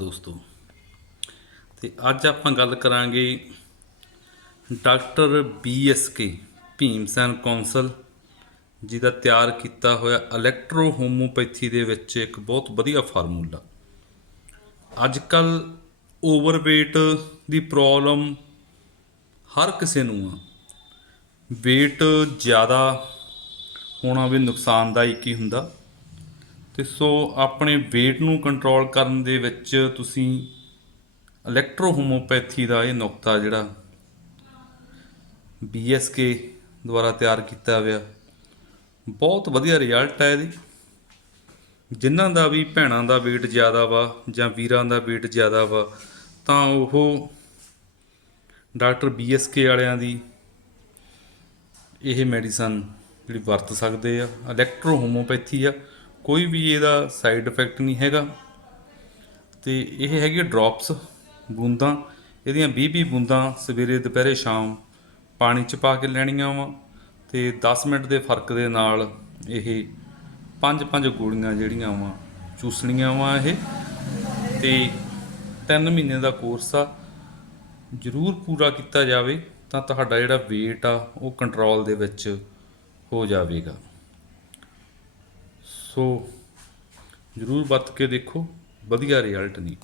ਦੋਸਤੋ। ਤੇ ਅੱਜ ਆਪਾਂ ਗੱਲ ਕਰਾਂਗੇ ਡਾਕਟਰ ਬੀਐਸਕੇ ਭੀਮਸੈਨ ਕੌਂਸਲ, ਜਿਹਦਾ ਤਿਆਰ ਕੀਤਾ ਹੋਇਆ ਇਲੈਕਟ੍ਰੋ ਹੋਮੋਪੈਥੀ ਦੇ ਵਿੱਚ ਇੱਕ ਬਹੁਤ ਵਧੀਆ ਫਾਰਮੂਲਾ। ਅੱਜ ਕੱਲ ਓਵਰਵੇਟ ਦੀ ਪ੍ਰੋਬਲਮ ਹਰ ਕਿਸੇ ਨੂੰ ਆ। weight ਜ਼ਿਆਦਾ ਹੋਣਾ ਵੀ ਨੁਕਸਾਨਦਾਇਕ ਹੀ ਹੁੰਦਾ। ਤੇ ਸੋ ਆਪਣੇ weight ਨੂੰ ਕੰਟਰੋਲ ਕਰਨ ਦੇ ਵਿੱਚ ਤੁਸੀਂ ਇਲੈਕਟ੍ਰੋ ਹੋਮੋਪੈਥੀ ਦਾ ਇਹ ਨੁਕਤਾ ਜਿਹੜਾ BSK ਦੁਆਰਾ ਤਿਆਰ ਕੀਤਾ ਹੋਇਆ, ਬਹੁਤ ਵਧੀਆ ਰਿਜ਼ਲਟ ਹੈ ਇਹਦੀ। ਜਿਨ੍ਹਾਂ ਦਾ ਵੀ ਭੈਣਾਂ ਦਾ weight ਜ਼ਿਆਦਾ ਵਾ ਜਾਂ ਵੀਰਾਂ ਦਾ weight ਜ਼ਿਆਦਾ ਵਾ, ਤਾਂ ਉਹ ਡਾਕਟਰ BSK ਵਾਲਿਆਂ ਦੀ ਇਹ ਮੈਡੀਸਨ ਜਿਹੜੀ ਵਰਤ ਸਕਦੇ ਆ। ਇਲੈਕਟ੍ਰੋ ਹੋਮੋਪੈਥੀ ਆ। ਕੋਈ ਵੀ ਇਹਦਾ ਸਾਈਡ ਇਫੈਕਟ ਨਹੀਂ ਹੈਗਾ। ਤੇ ਇਹ ਹੈਗੀ ਡ੍ਰੌਪਸ ਬੂੰਦਾਂ। ਇਹਦੀਆਂ 20 20 ਬੂੰਦਾਂ ਸਵੇਰੇ, ਦੁਪਹਿਰੇ, ਸ਼ਾਮ ਪਾਣੀ ਚ ਪਾ ਕੇ ਲੈਣੀਆਂ ਵਾ ਤੇ 10 ਮਿੰਟ ਦੇ ਫ਼ਰਕ ਦੇ ਨਾਲ ਇਹ ਪੰਜ ਪੰਜ ਗੋਲੀਆਂ ਜਿਹੜੀਆਂ ਵਾ ਚੂਸਣੀਆਂ ਵਾ ਇਹ। ਤੇ 3 ਮਹੀਨੇ ਦਾ ਕੋਰਸ ਆ। ਜ਼ਰੂਰ ਪੂਰਾ ਕੀਤਾ ਜਾਵੇ ਤਾਂ ਤੁਹਾਡਾ ਜਿਹੜਾ weight ਆ ਉਹ ਕੰਟਰੋਲ ਦੇ ਵਿੱਚ ਹੋ ਜਾਵੇਗਾ। ਸੋ ਜ਼ਰੂਰ ਵਰਤ ਕੇ ਦੇਖੋ ਵਧੀਆ ਰਿਜ਼ਲਟ ਨਹੀਂ